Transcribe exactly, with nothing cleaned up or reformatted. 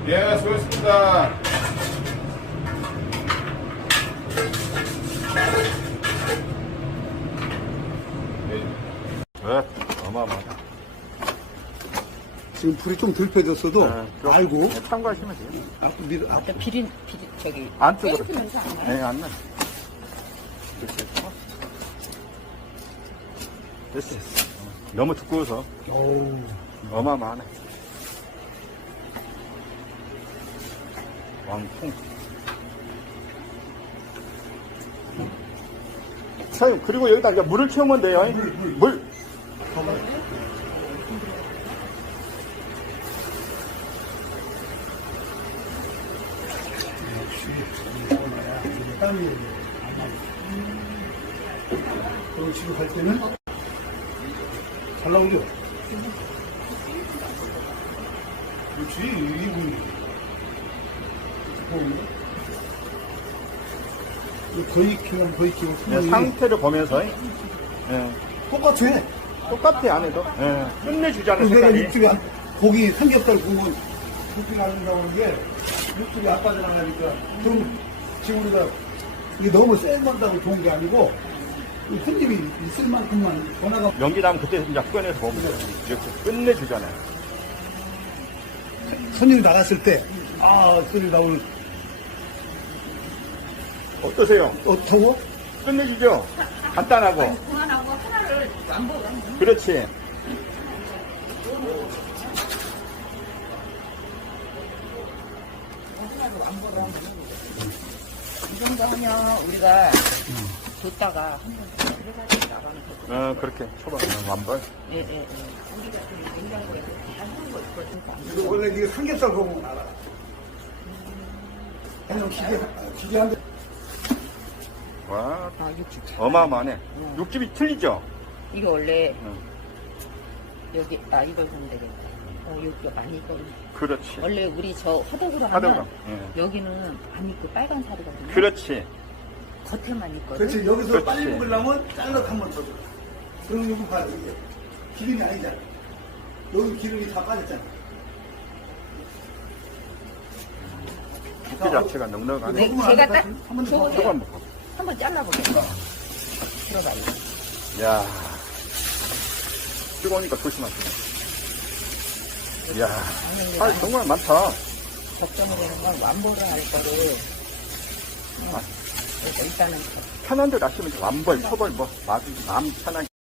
예, 수고했습니다. 네, 어마어마하다. 지금 불이 좀 덜 펴졌어도 네, 좀 알고 참고하시면 돼요. 아, 밀, 아, 아까 비린, 비린, 저기. 안쪽으로. 뺏으면서 안 나요? 네, 안 나. 이렇게 해서. 됐어, 됐어. 너무 두꺼워서 어우, 어마어마하네. 왕풍. 사장님, 그리고 여기다 이제 물을 채우면 돼요. 물, 물. 물. 땀이 안 나고. 그리고 지금 갈 때는 잘 나오죠? 그렇지, 이게 뭐. 거의 키면 거의 키고 네, 상태를 보면서. 예. 똑같아. 똑같아, 안 해도. 예. 끝내주잖아요, 내가 색깔이. 육즙이 안, 고기 삼겹살 구우면 육즙이 안 된다고 하는 게 육즙이 안 빠져나가니까 그럼 지금 우리가 이게 너무 센 건다고 좋은 게 아니고 이 흔집이 있을 만큼만 전화가 연기 나면 그때 이제 꺼내서 보면 돼요. 이렇게 끝내주잖아요. 손님이 나갔을 때 아, 소리 나올 어떠세요? 어떠고? 끝내주죠? 간단하고. 그만하고 하나를 안 먹어. 그렇지. 하나를 안 먹어. 이 정도 하면 우리가 뒀다가 한번 해가지고 나가는 거죠. 어, 그렇게 초반에 완벌. 예, 예, 예. 우리가 좀 냉장고에 한거 있거든요. 이거 원래 이게 삼겹살 구우면 알아. 그냥 기계, 기계 한 대. 와, 아, 육즙. 어마어마하네. 육즙이 틀리죠? 이거 원래 응. 여기, 아, 이걸 보면 되겠다. 어, 여기가 많이 있거든요. 그렇지. 원래 우리 저 화덕으로 하면 화덕으로, 예. 여기는 안 있고 빨간 살이거든요. 그렇지. 겉에만 있거든. 그렇지, 여기서 그렇지. 빨리 먹으려면 잘라 한번 더 줘. 그럼 여기 봐, 이게. 기름이 아니잖아. 여기 기름이 다 빠졌잖아. 육즙 자체가 넉넉하네. 네, 제가 딱 한번 더. 저거 초반 먹고. 한번 잘라보겠습니다. 들어가요. 야 뜨거우니까 조심하세요. 이야, 살 정말 많다. 걱정을 되는 건 완보를 할 거를 아. 그래서 일단은 편한 데 낚시면 완벌, 초벌, 뭐, 마음, 마음 편하게.